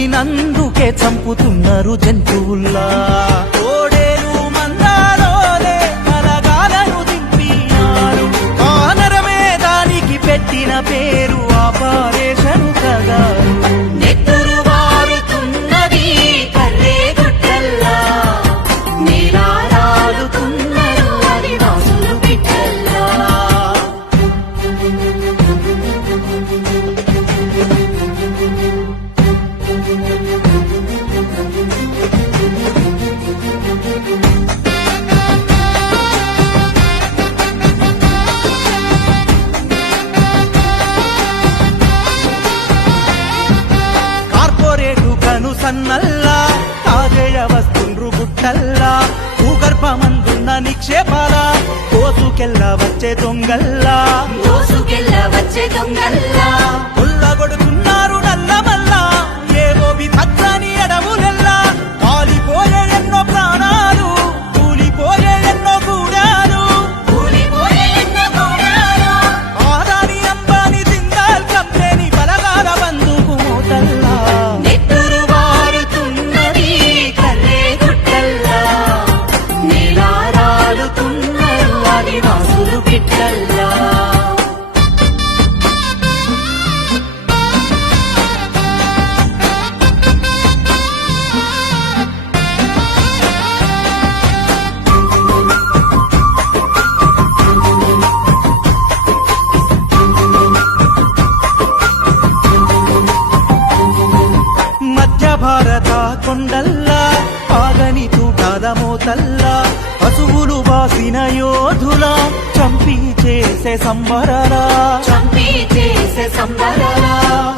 బతికినందుకే చంపుతున్నారు జంతువుల్లా. ఓడేలు మందాలోలే కలగాలను దింపినారు. ఆ నరమే దానికి పెట్టిన పేరు ఆపరేషన్ కగారు. నెత్తురు వారుతున్నది కర్రే గుట్టల్లా, నీలారాలుతున్నారు ఆదివాసులు బిడ్డల్లా. కార్పొరేటు కను సన్నల్లా తాజేయ వస్తుండ్రు గుట్టల్లా. భూగర్భమందున్న నిక్షేపాల కోసుకెళ్ళ వచ్చే దొంగల్లా, కొల్లగొడుతున్నారు నల్లమల్లా. ఏవో విభక్తాని అడవులెల్లా, కాలిపోయే ఎన్నో ప్రాణాలు, కూలిపోయే ఎన్నో గూడాలు. ఆదాని అంబాని జిందాల్ కంపెనీ బలగాల బంధుకు మూతల్లా. నెత్తురు వారుతున్నది కర్రే గుట్టల్లా, నీలారాలుతున్నారు ఆదివాసులు బిడ్డల్లా. మధ్య భారత కొండల్లా పాగని తూటాల మోతల్లా, పశువులు బాసిన యోధులా చంపి చేసే సంబరాలా.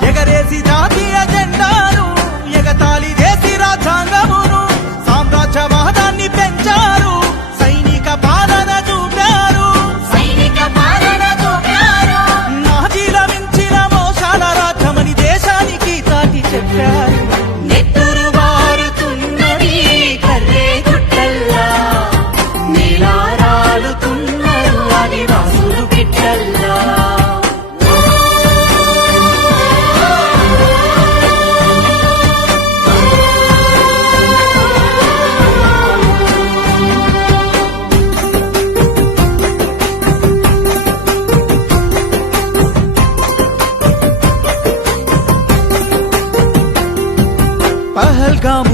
ఎగరేసి జాతీయ జెండాను, ఎగతాళి చేసి రాజ్యాంగమును, సామ్రాజ్యవాదాన్ని పెంచారు, సైనిక పాలన చూపారు. నాజీల మించిన మోసాల రాజ్యమని దేశానికి చాటి చెప్పారు. నెత్తురు వారుతున్నది కర్రే గుట్టల్లా, నీలారాలుతున్నారు ఆదివాసులు బిడ్డల్లా. పహల్గాము